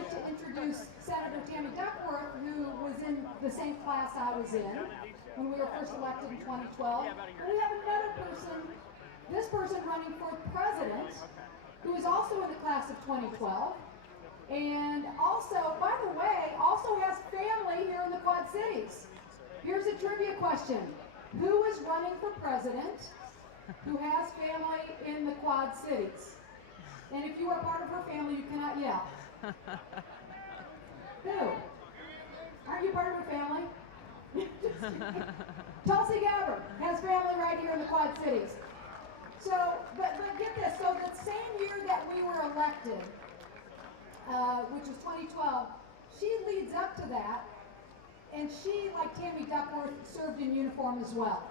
get to introduce Senator Tammy Duckworth, who was in the same class I was in when we were first elected in 2012. And we have another person, this person running for president, who is also in the class of 2012. And also, by the way, also has family here in the Quad Cities. Here's a trivia question. Who is running for president who has family in the Quad Cities? And if you are part of her family, you cannot yell. Who? Aren't you part of her family? Tulsi Gabbard has family right here in the Quad Cities. So, but get this, so the same year that we were elected, which was 2012, she leads up to that, and she, like Tammy Duckworth, served in uniform as well.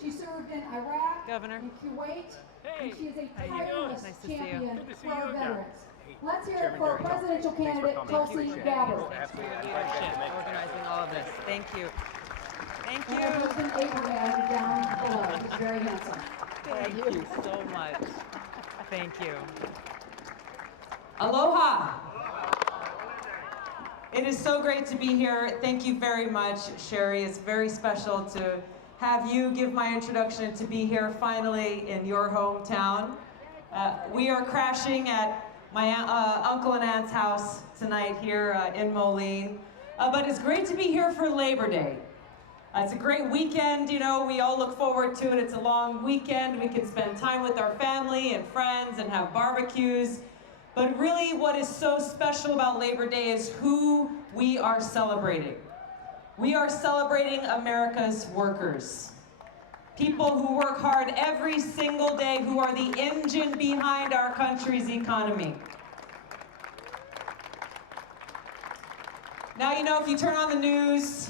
She served in Iraq, in Kuwait, and she is a tireless champion for our veterans. Let's hear it for presidential candidate Tulsi Gabbard. Thanks for your leadership, organizing all of this. Thank you. Thank you. And her husband Abraham down below. He's very handsome. Thank you so much. Thank you. Aloha. It is so great to be here. Thank you very much, Sherry. It's very special to have you give my introduction to be here finally in your hometown. We are crashing at my uncle and aunt's house tonight here in Moline. But it's great to be here for Labor Day. It's a great weekend, you know, we all look forward to it. It's a long weekend. We can spend time with our family and friends and have barbecues. But really what is so special about Labor Day is who we are celebrating. We are celebrating America's workers. People who work hard every single day, who are the engine behind our country's economy. Now, you know, if you turn on the news,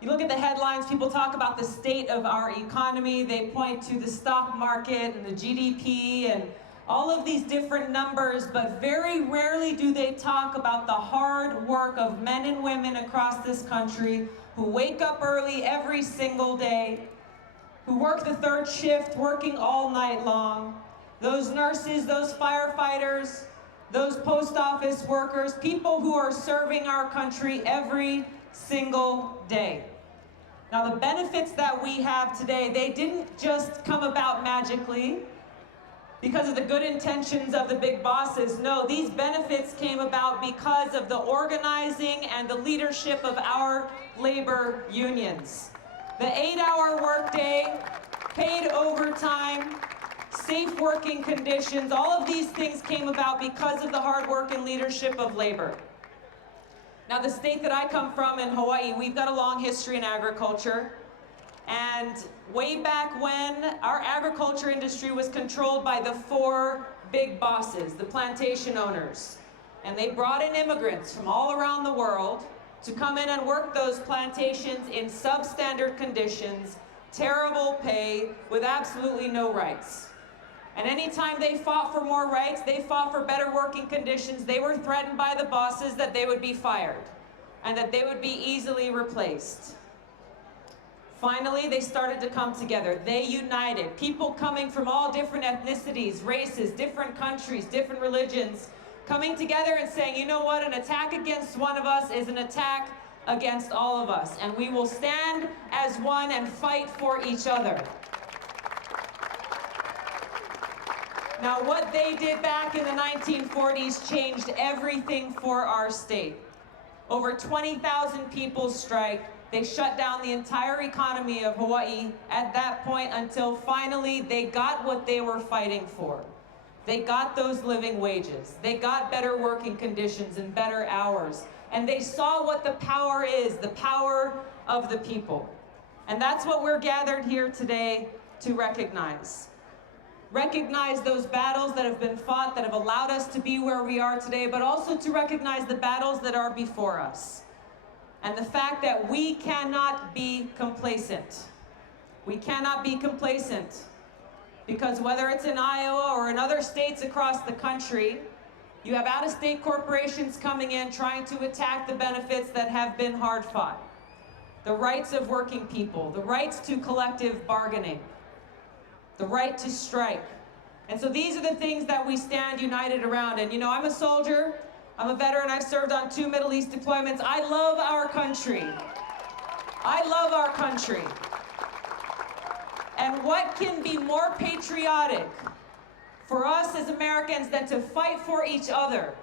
you look at the headlines, people talk about the state of our economy. They point to the stock market and the GDP and all of these different numbers, but very rarely do they talk about the hard work of men and women across this country who wake up early every single day, who work the third shift, working all night long. Those nurses, those firefighters, those post office workers, people who are serving our country every single day. Now, the benefits that we have today, they didn't just come about magically because of the good intentions of the big bosses. No, these benefits came about because of the organizing and the leadership of our labor unions. The 8-hour workday, paid overtime, safe working conditions, all of these things came about because of the hard work and leadership of labor. Now, the state that I come from in Hawaii, we've got a long history in agriculture. And way back when, our agriculture industry was controlled by the 4 big bosses, the plantation owners. And they brought in immigrants from all around the world to come in and work those plantations in substandard conditions, terrible pay, with absolutely no rights. And anytime they fought for more rights, they fought for better working conditions, they were threatened by the bosses that they would be fired and that they would be easily replaced. Finally, they started to come together. They united. People coming from all different ethnicities, races, different countries, different religions, coming together and saying, you know what, an attack against one of us is an attack against all of us. And we will stand as one and fight for each other. Now, what they did back in the 1940s changed everything for our state. Over 20,000 people striked. They shut down the entire economy of Hawaii at that point until finally they got what they were fighting for. They got those living wages. They got better working conditions and better hours. And they saw what the power is, the power of the people. And that's what we're gathered here today to recognize. Recognize those battles that have been fought, that have allowed us to be where we are today, but also to recognize the battles that are before us. And the fact that we cannot be complacent. We cannot be complacent because whether it's in Iowa or in other states across the country, you have out-of-state corporations coming in trying to attack the benefits that have been hard fought. The rights of working people, the rights to collective bargaining, the right to strike. And so these are the things that we stand united around. And you know, I'm a soldier. I'm a veteran. I've served on 2 Middle East deployments. I love our country. I love our country. And what can be more patriotic for us as Americans than to fight for each other,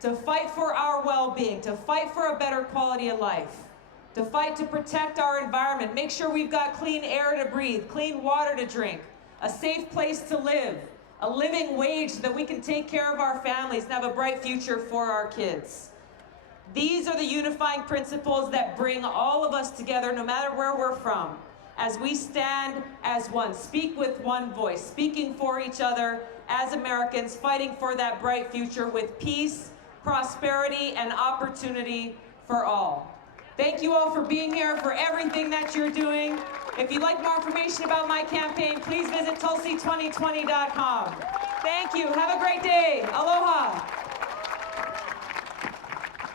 to fight for our well-being, to fight for a better quality of life, to fight to protect our environment, make sure we've got clean air to breathe, clean water to drink, a safe place to live, a living wage so that we can take care of our families and have a bright future for our kids. These are the unifying principles that bring all of us together, no matter where we're from, as we stand as one, speak with one voice, speaking for each other as Americans, fighting for that bright future with peace, prosperity, and opportunity for all. Thank you all for being here, for everything that you're doing. If you'd like more information about my campaign, please visit Tulsi2020.com. Thank you. Have a great day. Aloha.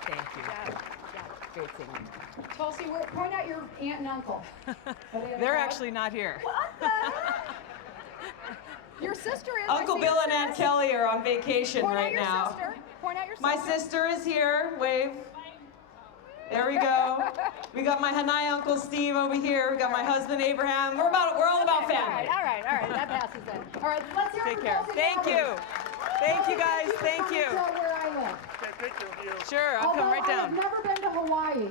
Thank you. Great singing. Tulsi, point out your aunt and uncle. They're actually not here. What the heck? Your sister is. Uncle Bill and Aunt Kelly are on vacation right now. Point out your sister. My sister is here. Wave. There we go. We got my Hanai Uncle Steve over here. We got my husband Abraham. We're all about family. All right. That passes then. All right, let's hear Take from care. Tulsi Thank you. Gabbard. Thank you guys. Thank you. Where I live. Sure, I'll come right Although down. I've never been to Hawaii.